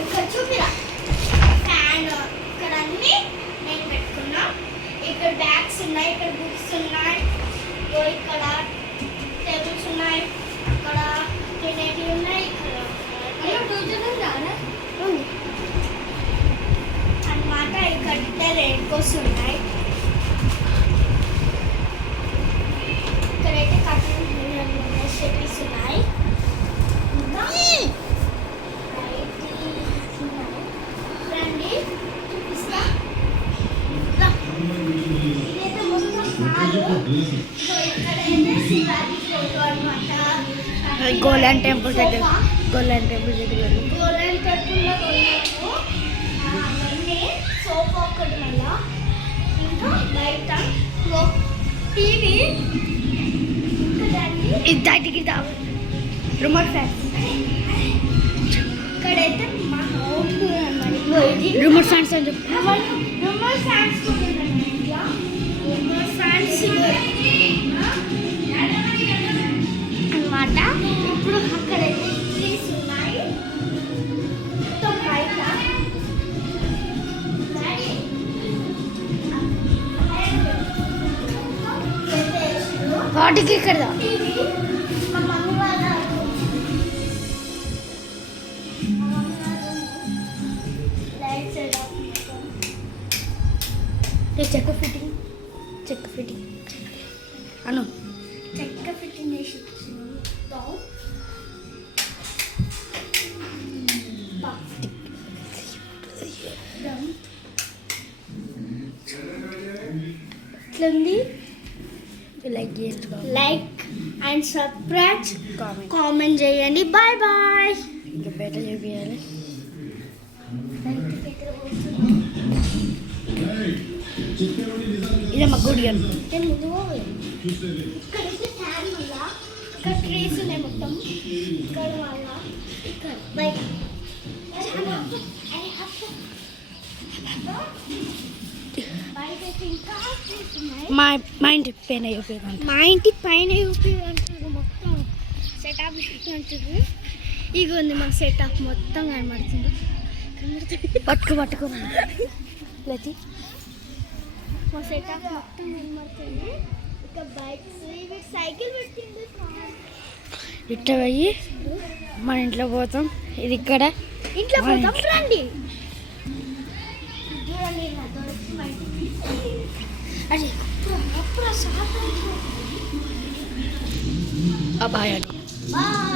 ఇక్కడ చూపిరా ఫ్యాన్ ఇక్కడ అన్ని నేను పెట్టుకున్నా. ఇక్కడ బ్యాగ్స్ ఉన్నాయి, ఇక్కడ బుక్స్ ఉన్నాయి, ఇక్కడ టేబుల్స్ ఉన్నాయి, ఇక్కడ తినేటివి ఉన్నాయి, అన్నమాట. ఇక్కడ రెడ్ కోస్ ఉన్నాయి. ఇక్కడైతే కర్టన్ షెటీస్ ఉన్నాయి. రండి చూపిస్తా. ఇదైతే మొత్తం హాలు. ఇక్కడైతే శివాజీ ఫోటో అన్నమాట. గోల్డెన్ టెంపుల్ దగ్గర గోల్డెన్ టెంపుల్లో కొన్నాము. అవన్నీ సోఫా ఒకటి, మళ్ళా ఇంకా బయట టీవీ. ఇద్దరికి రిమోట్ ఫ్యాన్. ఇక్కడైతే మా హోమ్ రిమోట్ ఫ్యాన్స్ అని చెప్పి రిమోట్ ఫ్యాన్స్ అన్నమాట. ఇప్పుడు అక్కడైతే ట్రీస్ ఉన్నాయి. మొత్తం బయట వాటికి ఇక్కడ టీవీ. మా మమ్మీ వాళ్ళ లైట్ సెటప్ చెక్క ఫిట్టింగ్ అను చెక్క ఫిట్టింగ్ చేసి ఇచ్చింది. ఎట్లుంది? లైక్ అండ్ సబ్స్క్రైబ్, కామెంట్ చేయండి. Bye bye. ఇంకా బయట చూపించాలి. ఇదే మా గుడి అని. ఇక్కడైతే ఫ్యాన్ వల్ల ఇక్కడ ట్రీస్ ఉన్నాయి మొత్తం. ఇక్కడ వల్ల ఇక్కడ బయట బయటైతే ఇంకా ట్రీస్ ఉన్నాయి. మా ఇంటి పైన ఉపయోగం. మా ఇంటి పైన ఉపయోగం మొత్తం సెటప్ అంటారు. ఇగోంది మా సెటప్ మొత్తం కనబడుతుంది. పట్టుకో లేచి మా సెటప్ మొత్తం కనబడుతుంది. ఇక బైక్స్, ఇవి సైకిల్ పెట్టింది. ఇట్లా పోయి మన ఇంట్లో పోతాం. ఇది ఇక్కడ ఇంట్లో పోతాం. రండి. అది అబ్బాయి బాయ్.